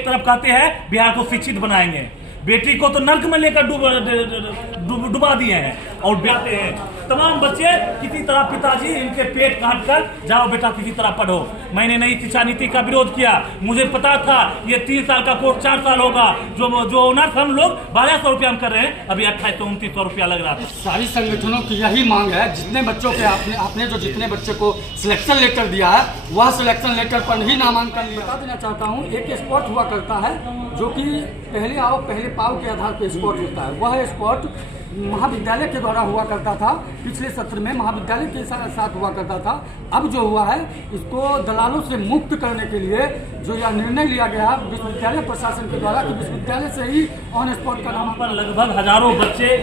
एक तरफ कहते हैं बिहार को शिक्षित बनाएंगे, बेटी को तो नर्क में लेकर डुबा दिए हैं और बेटे हैं तमाम बच्चे किसी तरह पिताजी इनके पेट काट कर जाओ बेटा किसी तरह पढ़ो। मैंने नई शिक्षा नीति का विरोध किया, मुझे पता था ये 3 साल का कोर्स 4 साल होगा, जो ऑनर्स हम लोग 1200 रुपया हम कर रहे हैं, अभी 2800-2900 रुपया लग रहा था। सारी संगठनों की यही मांग है, जितने बच्चों के आपने जो जितने बच्चे को सिलेक्शन लेटर दिया है वह सिलेक्शन लेटर पर ही नामांकन लिया। बता देना चाहता हूँ, एक स्पॉट हुआ करता है जो कि पहले आओ पहले पाओ के आधार पर स्पॉट होता है। वह स्पॉट महाविद्यालय के द्वारा हुआ करता था, पिछले सत्र में महाविद्यालय के साथ हुआ करता था। अब जो हुआ है इसको दलालों से मुक्त करने के लिए जो यह निर्णय लिया गया विश्वविद्यालय प्रशासन के द्वारा कि विश्वविद्यालय से ही ऑन स्पॉट का नाम पर लगभग हजारों बच्चे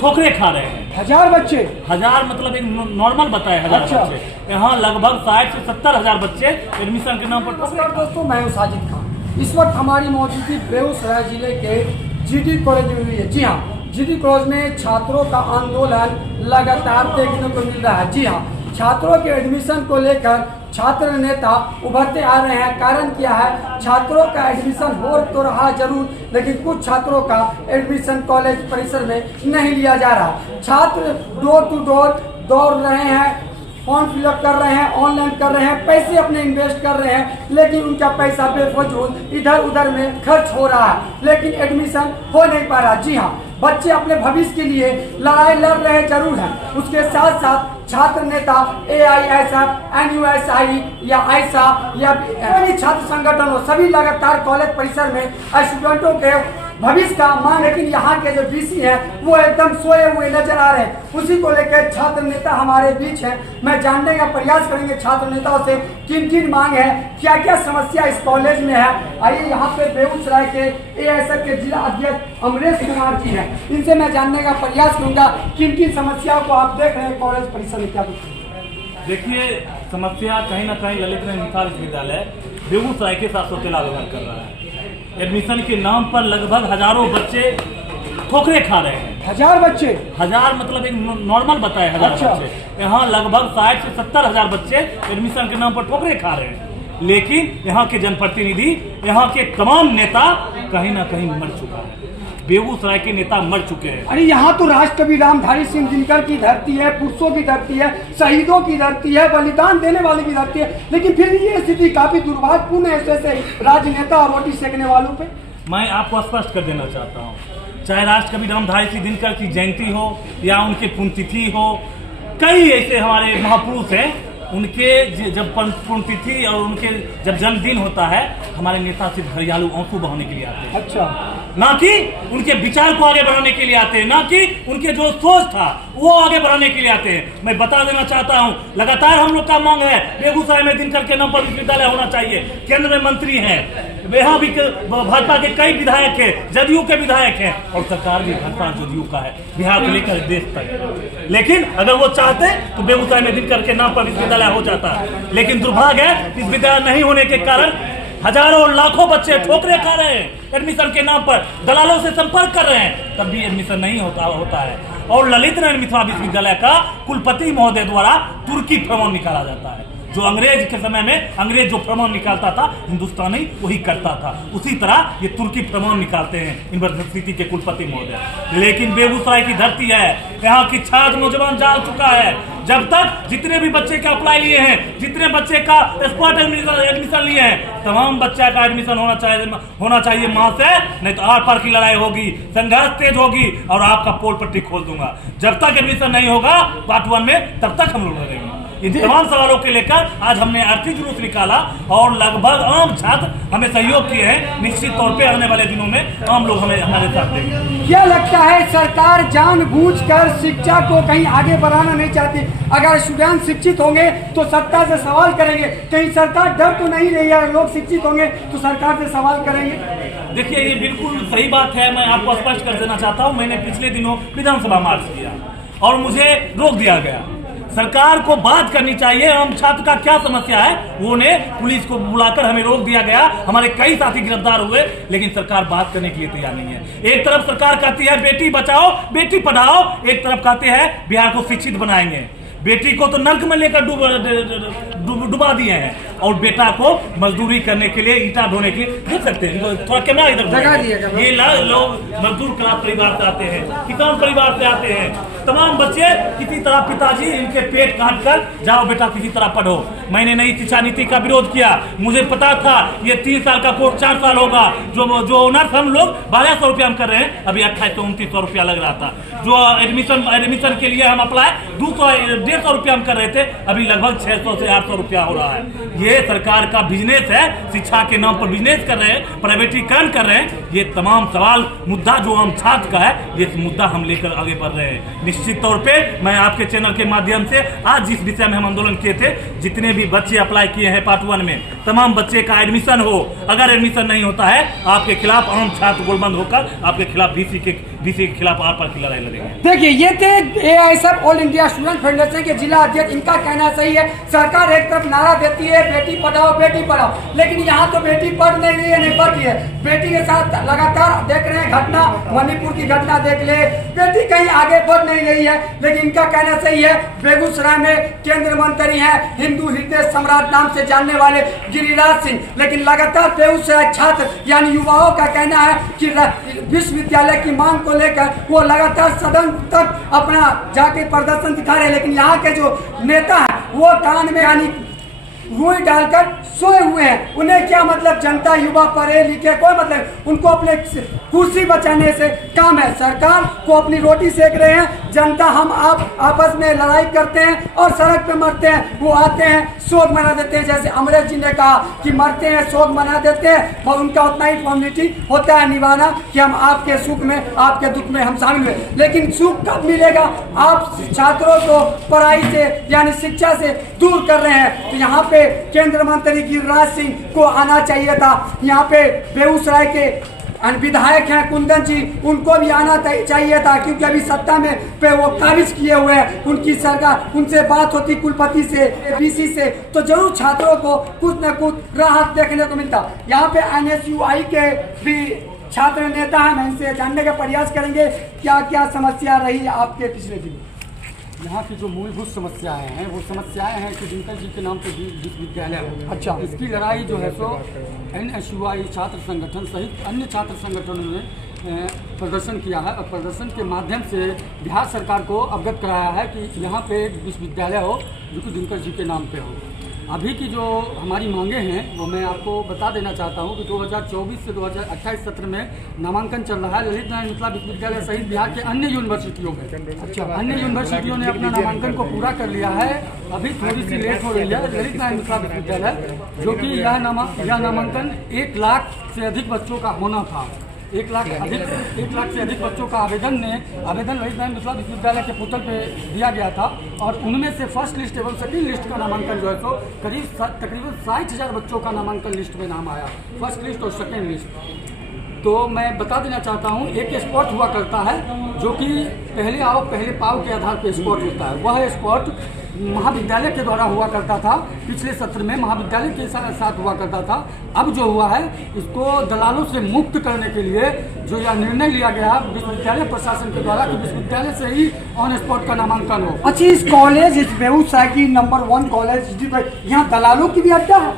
ठोकरे खा रहे हैं। 1000 बच्चे, 1000 मतलब एक नॉर्मल बताए 1000 अच्छा। बच्चे, यहाँ लगभग 60 से 70 हजार बच्चे एडमिशन के नाम पर। नमस्कार दोस्तों, मैं हूं साजिद खान। इस वक्त हमारी मौजूदगी बेगूसराय जिले के जीडी कॉलेज में हुई है। जी हाँ, जीडी कॉलेज में छात्रों का आंदोलन लगातार देखने को मिल रहा है। जी हाँ, छात्रों के एडमिशन को लेकर छात्र नेता उभरते आ रहे हैं। कारण क्या है, छात्रों का एडमिशन हो तो रहा जरूर, लेकिन कुछ छात्रों का एडमिशन कॉलेज परिसर में नहीं लिया जा रहा। छात्र डोर टू डोर दौड़ रहे हैं, फॉर्म फिलअप कर रहे हैं, ऑनलाइन कर रहे हैं, पैसे अपने इन्वेस्ट कर रहे हैं, लेकिन उनका पैसा बेफजूल इधर उधर में खर्च हो रहा है, लेकिन एडमिशन हो नहीं पा रहा। जी हाँ, बच्चे अपने भविष्य के लिए लड़ाई लड़ रहे जरूर हैं, उसके साथ साथ छात्र नेता AISF, NUSI या ऐसा या सभी छात्र संगठन हो, सभी लगातार कॉलेज परिसर में स्टूडेंटों के भविष्य का मांग, लेकिन यहाँ के जो DC हैं वो एकदम सोए हुए नजर आ रहे हैं। उसी को लेकर छात्र नेता हमारे बीच हैं, मैं जानने का प्रयास करेंगे छात्र नेताओं से किन किन मांग है, क्या क्या समस्या इस कॉलेज में है। आइए यहाँ पे बेगूसराय के AISF के जिला अध्यक्ष अमरेश कुमार जी हैं, इनसे मैं जानने का प्रयास करूंगा किन किन समस्याओं को आप देख रहे हैं कॉलेज परिसर में। क्या देखिए, समस्या कहीं ना कहीं ललित नारायण विश्वविद्यालय बेगूसराय के साथ सौतेला व्यवहार कर रहा है। एडमिशन के नाम पर लगभग हजारों बच्चे ठोकरे खा रहे हैं। 1000 बच्चे, 1000 मतलब एक नॉर्मल बताए 1000 अच्छा। बच्चे, यहाँ लगभग 60 से 70 हजार बच्चे एडमिशन के नाम पर ठोकरे खा रहे हैं। लेकिन यहाँ के जनप्रतिनिधि, यहाँ के तमाम नेता कहीं ना कहीं मर चुका है। बेगूसराय के नेता मर चुके हैं। अरे यहाँ तो राष्ट्रकवि रामधारी सिंह दिनकर की धरती है, पुरुषों की धरती है, शहीदों की धरती है, बलिदान देने वाले की धरती है, लेकिन फिर ये स्थिति काफी दुर्भाग्यपूर्ण है ऐसे राजनेता और रोटी सेकने वालों पे। मैं आपको स्पष्ट कर देना चाहता हूँ, चाहे राष्ट्रकवि रामधारी सिंह दिनकर की जयंती हो या उनके पुण्यतिथि हो, कई ऐसे हमारे महापुरुष हैं, उनके जब पुण्यतिथि और उनके जब जन्मदिन होता है, हमारे नेता सिर्फ हरियालू आंसू बहाने के लिए आते हैं। अच्छा, ना कि उनके विचार को आगे बढ़ाने के लिए आते हैं, ना कि उनके जो सोच था वो आगे बढ़ाने के लिए आते हैं। मैं बता देना चाहता हूं, लगातार हम लोग का मांग है बेगूसराय में दिनकर के नाम पर विश्वविद्यालय होना चाहिए। केंद्र में मंत्री हैं, यहाँ भी भाजपा के कई विधायक हैं, जदयू के विधायक हैं, और सरकार भी भाजपा जदयू का है, बिहार को लेकर देश तक। लेकिन अगर वो चाहते तो बेगूसराय में दिनकर के नाम पर विश्वविद्यालय हो जाता, लेकिन दुर्भाग्य है विश्वविद्यालय नहीं होने के कारण हजारों और लाखों बच्चे ठोकरे खा रहे हैं एडमिशन के नाम पर, दलालों से संपर्क कर रहे हैं, तब भी एडमिशन नहीं होता है। और ललित नारायण मिथिला विश्वविद्यालय का कुलपति महोदय द्वारा तुर्की प्रमाण निकाला जाता है। जो अंग्रेज के समय में अंग्रेज जो प्रमाण निकालता था, हिंदुस्तानी वही करता था, उसी तरह ये तुर्की प्रमाण निकालते हैं यूनिवर्सिटी के कुलपति महोदय। लेकिन बेगूसराय की धरती है, यहाँ की छात्र नौजवान जान चुका है। जब तक जितने भी बच्चे का अप्लाई लिए हैं, जितने बच्चे का स्पॉट एडमिशन लिए हैं, तमाम बच्चा का एडमिशन होना चाहिए मां से, नहीं तो आर पार की लड़ाई होगी, संघर्ष तेज होगी और आपका पोल पट्टी खोल दूंगा। जब तक एडमिशन नहीं होगा पार्ट 1 में, तब तक हम लोग लड़ेंगे। इन तमाम सवालों के लेकर आज हमने आरती जुलूस निकाला और लगभग आम छात्र हमें सहयोग किए हैं। निश्चित तौर पे आने वाले दिनों में आम लोग हमें हमारे साथ देंगे। क्या लगता है सरकार जानबूझकर शिक्षा को कहीं आगे बढ़ाना नहीं चाहती? अगर स्टूडेंट शिक्षित होंगे तो सत्ता से सवाल करेंगे, कहीं सरकार डर तो नहीं रही है, लोग शिक्षित होंगे तो सरकार से सवाल करेंगे? देखिए, ये बिल्कुल सही बात है। मैं आपको स्पष्ट कर देना चाहता हूँ, मैंने पिछले दिनों विधानसभा मार्च किया और मुझे रोक दिया गया। सरकार को बात करनी चाहिए, हम छात्र का क्या समस्या है, वो ने पुलिस को बुलाकर हमें रोक दिया गया, हमारे कई साथी गिरफ्तार हुए, लेकिन सरकार बात करने के लिए तैयार नहीं है। एक तरफ सरकार कहती है बेटी बचाओ बेटी पढ़ाओ, एक तरफ कहते हैं बिहार को शिक्षित बनाएंगे। बेटी को तो नर्क में लेकर डुबा दिए हैं, और बेटा को मजदूरी करने के लिए, ईंटा ढोने के लिए, देख सकते हैं थोड़ा कैमरा इधर, ये लोग मजदूर क्लास परिवार से आते हैं, किसान परिवार से आते हैं। तमाम बच्चे किसी तरह पिताजी इनके पेट काट कर जाओ बेटा किसी तरह पढ़ो। मैंने नई शिक्षा नीति का विरोध किया, मुझे पता था ये 3 साल का कोर्स 4 साल होगा। जो ऑनर्स हम लोग 1200 रुपया हम कर रहे हैं, अभी 2800-2900 रुपया लग रहा था। जो एडमिशन के लिए हम अप्लाई 200-150 रुपया हम कर रहे थे, अभी लगभग 600 से 800 रुपया हो रहा है। ये सरकार का बिजनेस है, शिक्षा के नाम पर बिजनेस कर रहे हैं, प्राइवेटीकरण कर रहे हैं। ये तमाम सवाल मुद्दा जो हम छात्र का है, ये मुद्दा हम लेकर आगे बढ़ रहे हैं। निश्चित तौर पे मैं आपके चैनल के माध्यम से आज जिस विषय में हम आंदोलन किए थे, जितने भी बच्चे अप्लाई किए हैं पार्ट 1 में, तमाम बच्चे का एडमिशन हो। अगर एडमिशन नहीं होता है, आपके खिलाफ आम छात्र गोलबंद होकर आपके खिलाफ बीसी के खिलाफ आर पार की लड़ाई लड़ेंगे। देखिए, ये थे AISF all India student federation के जिला अध्यक्ष। इनका कहना सही है, सरकार एक तरफ नारा देती है बेटी पढ़ाओ, लेकिन यहाँ तो बेटी पढ़ नहीं रही है, नहीं पढ़ रही है। बेटी के साथ लगातार देख रहे हैं घटना, मणिपुर की घटना देख ले, बेटी कहीं आगे बढ़ नहीं रही है। लेकिन इनका कहना सही है, बेगूसराय में केंद्र मंत्री हैं हिंदू हृदय सम्राट नाम से जानने वाले गिरिराज सिंह, लेकिन लगातार बेगूसराय छात्र यानी युवाओं का कहना है कि विश्वविद्यालय की मांग को लेकर वो लगातार सदन तक अपना जाके प्रदर्शन दिखा रहे हैं। लेकिन यहाँ के जो नेता है वो कान में यानी रुई डालकर सोए हुए हैं। उन्हें क्या मतलब, जनता युवा पढ़े लिखे कोई मतलब, उनको अपने कुर्सी बचाने से काम है। सरकार को अपनी रोटी सेक रहे हैं, जनता हम आप आपस में लड़ाई करते हैं और सड़क पे मरते हैं। वो आते हैं शोक मना देते हैं, जैसे अमरेश जी ने कहा कि मरते हैं शोक मना देते हैं, और उनका उतना ही फॉर्मेलिटी होता है निभाना कि हम आपके सुख में आपके दुख में हम शामिल हुए। लेकिन सुख कब मिलेगा? आप छात्रों को पढ़ाई से यानी शिक्षा से दूर कर रहे हैं। तो यहाँ पे केंद्र मंत्री गिरिराज सिंह को आना चाहिए था। यहाँ पे बेगूसराय के विधायक हैं कुंदन जी, उनको भी आना चाहिए था, क्योंकि अभी सत्ता में पे वो काबिज किए हुए हैं। उनकी सरकार, उनसे बात होती कुलपति से, BC से, तो जरूर छात्रों को कुछ न कुछ राहत देखने को मिलता। यहाँ पे NSUI के भी छात्र नेता हैं, हम इनसे जानने का प्रयास करेंगे क्या क्या समस्या रही आपके पिछले दिन। यहाँ की जो मूलभूत समस्याएं हैं वो समस्याएं हैं कि दिनकर जी के नाम पे विश्वविद्यालय हो। अच्छा, इसकी लड़ाई जो है सो NSUI छात्र संगठन सहित अन्य छात्र संगठनों ने प्रदर्शन किया है, और प्रदर्शन के माध्यम से बिहार सरकार को अवगत कराया है कि यहाँ पे एक विश्वविद्यालय हो जो कि दिनकर जी के नाम पे हो। अभी की जो हमारी मांगे हैं वो मैं आपको बता देना चाहता हूँ कि 2024 से 2028 सत्र में नामांकन चल रहा है ललित नारायण मिथिला विश्वविद्यालय सहित बिहार के अन्य यूनिवर्सिटियों में। अच्छा, अन्य यूनिवर्सिटियों ने अपना नामांकन को पूरा कर लिया है। अभी थोड़ी सी लेट हो रही है ललित नारायण मिथिला विश्वविद्यालय, जो कि यह नामांकन 1 लाख से अधिक बच्चों का होना था। 1 लाख से अधिक बच्चों का आवेदन ललित नारायण मिथिला विश्वविद्यालय के पोर्टल पे दिया गया था, और उनमें से फर्स्ट लिस्ट एवं सेकंड लिस्ट का नामांकन जो है तो तकरीबन 60,000 बच्चों का नामांकन लिस्ट में नाम आया, फर्स्ट लिस्ट और सेकंड लिस्ट। तो मैं बता देना चाहता हूँ, एक स्पॉट हुआ करता है जो कि पहले आओ पहले पाओ के आधार पर स्पॉट होता है। वह स्पॉट महाविद्यालय के द्वारा हुआ करता था, पिछले सत्र में महाविद्यालय के साथ हुआ करता था। अब जो हुआ है इसको दलालों से मुक्त करने के लिए जो यह निर्णय लिया गया विश्वविद्यालय प्रशासन के द्वारा कि विश्वविद्यालय से ही ऑन स्पॉट का नामांकन हो। अच्छा, इस कॉलेज, इस बेगूसराय की नंबर 1 कॉलेज, यहाँ दलालों की भी अड्डा है?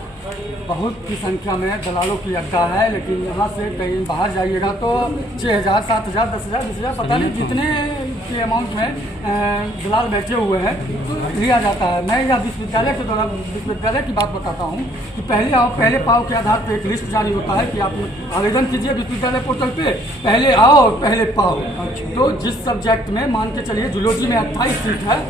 बहुत की संख्या में दलालों की अड्डा है, लेकिन यहाँ से कहीं बाहर जाइएगा तो 6,000, 7,000, 10,000, 20,000 पता नहीं जितने के अमाउंट में दलाल बैठे हुए हैं लिया जाता है। मैं यह विश्वविद्यालय की बात बताता हूँ कि पहले आओ पहले पाओ के आधार पर एक लिस्ट जारी होता है कि आप आवेदन कीजिए विश्वविद्यालय पोर्टल पे, पहले आओ पहले पाओ। तो जिस सब्जेक्ट में मान के चलिए जूलॉजी में 28 सीट है,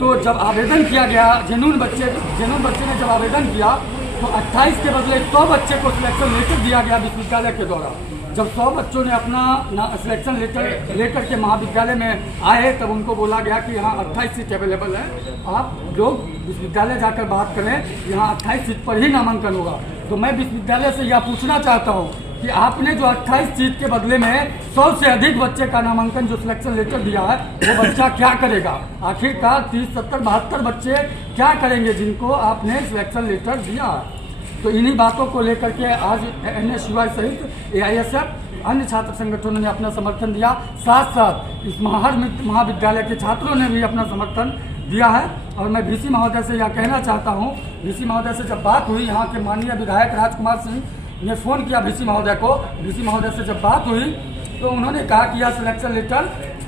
तो जब आवेदन किया गया जेन्युइन बच्चे ने जब आवेदन किया तो 28 के बदले 100 बच्चे को सिलेक्शन लेटर दिया गया विश्वविद्यालय के द्वारा। जब 100 बच्चों ने अपना सिलेक्शन लेटर लेकर के महाविद्यालय में आए, तब उनको बोला गया कि यहाँ 28 सीट अवेलेबल है, आप लोग विश्वविद्यालय जाकर बात करें, यहाँ 28 सीट पर ही नामांकन होगा। तो मैं विश्वविद्यालय से यह पूछना चाहता हूँ कि आपने जो 28 सीट के बदले में 100 से अधिक बच्चे का नामांकन जो सिलेक्शन लेटर दिया है, वो बच्चा क्या करेगा? आखिरकार 30, 70, 72 बच्चे क्या करेंगे जिनको आपने सिलेक्शन लेटर दिया है? तो इन्हीं बातों को लेकर के आज NSUI सहित AISF अन्य छात्र संगठनों ने अपना समर्थन दिया। साथ साथ इस महाविद्यालय के छात्रों ने भी अपना समर्थन दिया है। और मैं VC महोदय से यह कहना चाहता हूँ, VC महोदय से जब बात हुई, यहाँ के माननीय विधायक राजकुमार सिंह ने फ़ोन किया VC महोदय को, VC महोदय से जब बात हुई तो उन्होंने कहा कि यह सिलेक्शन लेटर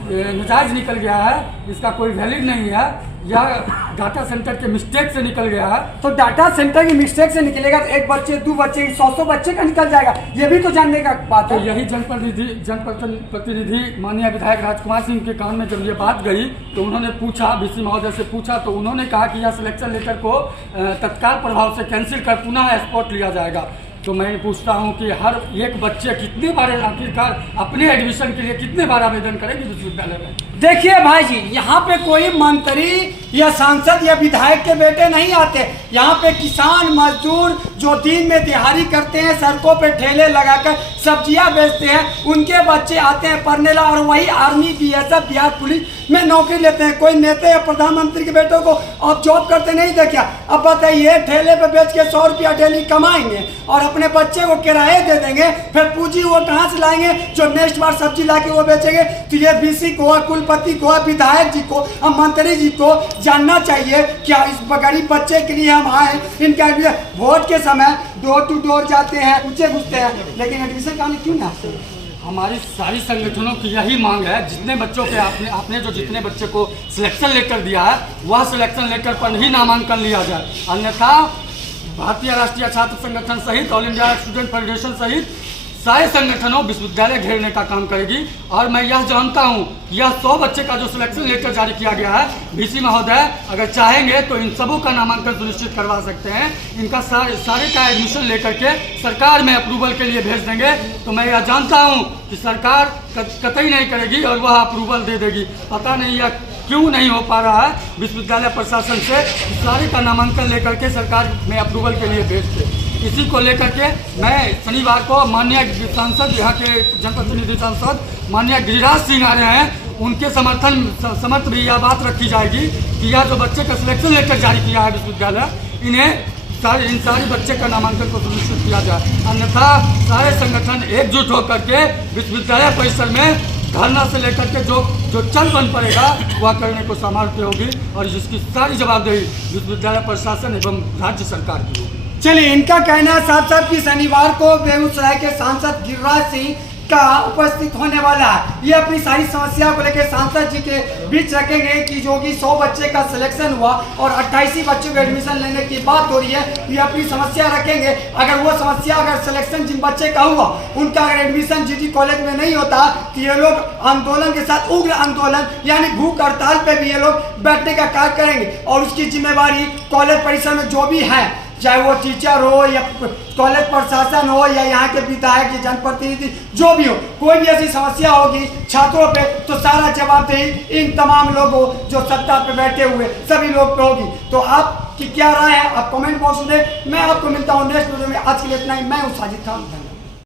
नजायज़ निकल गया है, इसका कोई वैलिड नहीं है, यह डाटा सेंटर के मिस्टेक से निकल गया है। तो डाटा सेंटर की मिस्टेक से निकलेगा तो एक बच्चे, 2 बच्चे, 100 बच्चे का निकल जाएगा, ये भी तो जानने का बात तो है। यही जनप्रतिनिधि माननीय विधायक राजकुमार सिंह के कान में जब ये बात गई तो उन्होंने पूछा, VC महोदय से पूछा, तो उन्होंने कहा कि यह सिलेक्शन लेटर को तत्काल प्रभाव से कैंसिल कर पुनः स्पॉट लिया जाएगा। तो मैं पूछता हूं कि हर एक बच्चे कितने बार आखिरकार अपने एडमिशन के लिए कितने बार आवेदन करेंगे विश्वविद्यालय में? देखिए भाई जी, यहाँ पे कोई मंत्री या सांसद या विधायक के बेटे नहीं आते। यहाँ पे किसान मजदूर जो दिन में दिहाड़ी करते हैं, सड़कों पे ठेले लगाकर सब्जियां बेचते हैं, उनके बच्चे आते हैं पढ़ने ला, और वही आर्मी, BSF, बिहार पुलिस में नौकरी लेते हैं। कोई नेता या प्रधानमंत्री के बेटों को आप जॉब करते नहीं देखे। अब बताइए, ठेले पे बेच के 100 रुपया डेली कमाएंगे और अपने बच्चे को किराए दे देंगे, फिर पूंजी वो कहाँ से लाएंगे जो नेक्स्ट बार सब्जी ला के वो बेचेंगे? तो ये VC को, कुलपति को, विधायक जी को और मंत्री जी को जानना चाहिए क्या इस गरीब बच्चे के लिए हम आए। इनका वोट के समय डोर टू डोर जाते हैं, पूछे घुसते हैं, लेकिन एडमिशन कराने क्यों ना आते? हमारी सारी संगठनों की यही मांग है, जितने बच्चों के आपने जो जितने बच्चे को सिलेक्शन लेटर दिया है वह सिलेक्शन लेटर पर ही नामांकन लिया जाए, अन्यथा भारतीय राष्ट्रीय छात्र संगठन सहित ऑल इंडिया स्टूडेंट फेडरेशन सहित सारे संगठनों विश्वविद्यालय घेरने का काम करेगी। और मैं यह जानता हूं, यह 100 बच्चे का जो सिलेक्शन लेटर जारी किया गया है, VC महोदय अगर चाहेंगे तो इन सबों का नामांकन सुनिश्चित करवा सकते हैं। इनका सारे का एडमिशन लेकर के सरकार में अप्रूवल के लिए भेज देंगे। तो मैं यह जानता हूं कि सरकार कतई नहीं करेगी और वह अप्रूवल दे देगी। पता नहीं यह क्यों नहीं हो पा रहा है विश्वविद्यालय प्रशासन से सारे का नामांकन लेकर के सरकार में अप्रूवल के लिए भेजते। इसी को लेकर के मैं शनिवार को माननीय सांसद, यहाँ के जनप्रतिनिधि सांसद माननीय गिरिराज सिंह आ रहे हैं, उनके समर्थ भी यह बात रखी जाएगी कि यह जो बच्चे का सिलेक्शन लेटर जारी किया है विश्वविद्यालय, इन सारे बच्चे का नामांकन को सुनिश्चित किया जाए, अन्यथा सारे संगठन एकजुट होकर के विश्वविद्यालय परिसर में धरना से लेकर के जो चल बन पड़ेगा वह करने को सामर्थ्य होगी और जिसकी सारी जवाबदेही विश्वविद्यालय प्रशासन एवं राज्य सरकार की होगी। चलिए, इनका कहना है साथ साथ कि शनिवार को बेगूसराय के सांसद गिरिराज सिंह का उपस्थित होने वाला है। ये अपनी सारी समस्या को लेकर सांसद जी के बीच रखेंगे कि जो कि 100 बच्चे का सिलेक्शन हुआ और 28 बच्चों को एडमिशन लेने की बात हो रही है, ये अपनी समस्या रखेंगे। अगर वो समस्या, अगर सिलेक्शन जिन बच्चे का हुआ उनका अगर एडमिशन GD कॉलेज में नहीं होता तो ये लोग आंदोलन के साथ, उग्र आंदोलन यानी भूख हड़ताल पे भी ये लोग बैठने का कार्य करेंगे और उसकी जिम्मेवारी कॉलेज परिसर में जो भी है, चाहे वो टीचर हो या कॉलेज प्रशासन हो या यहाँ के विधायक या जनप्रतिनिधि जो भी हो, कोई भी ऐसी समस्या होगी छात्रों पे तो सारा जवाबदेही इन तमाम लोगों जो सत्ता पे बैठे हुए सभी लोग पे होगी। तो आपकी क्या राय है आप कमेंट बॉक्स में, मैं आपको मिलता हूँ नेक्स्ट वीडियो में। आज के लिए इतना ही, मैं हूँ साजिद खान।